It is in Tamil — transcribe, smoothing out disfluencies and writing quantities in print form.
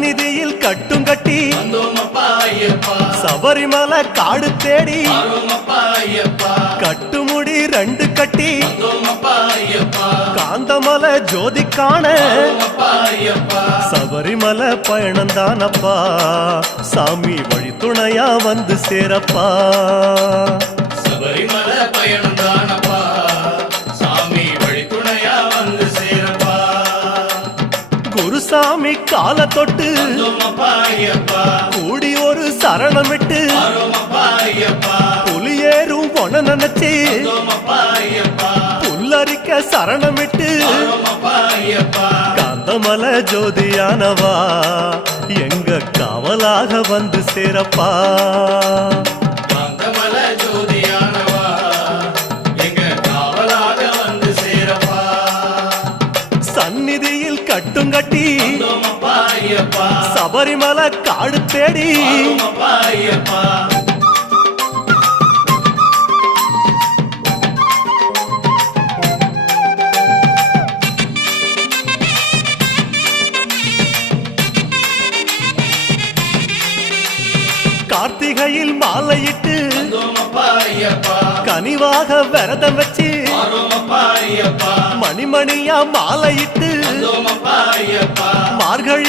சந்நிதியில் கட்டும் கட்டி சபரிமலை காடு தேடி கட்டுமுடி 2 கட்டி காந்தமலை ஜோதி காண சபரிமலை பயணந்தானப்பா சாமி வழி துணையா வந்து சேரப்பா சபரிமலை பயணந்தானப்பா சாமி வழி துணையா வந்து சேரப்பா குருசாமி கால தொட்டு கூடி ஒரு சரணமிட்டு புலியேறும் பொன நினைச்சு புல்லரிக்க சரணமிட்டு காந்தமலை ஜோதியானவா எங்க காவலாக வந்து சேரப்பா காந்தமலை ஜோதியானவா எங்க காவலாக வந்து சேரப்பா சந்நிதியில் கட்டும் கட்டி சபரிமலை காடு தேடி கார்த்திகையில் மாலையிட்டு கனிவாக விரதம் வச்சு மணிமணியா மாலையிட்டு மார்கழி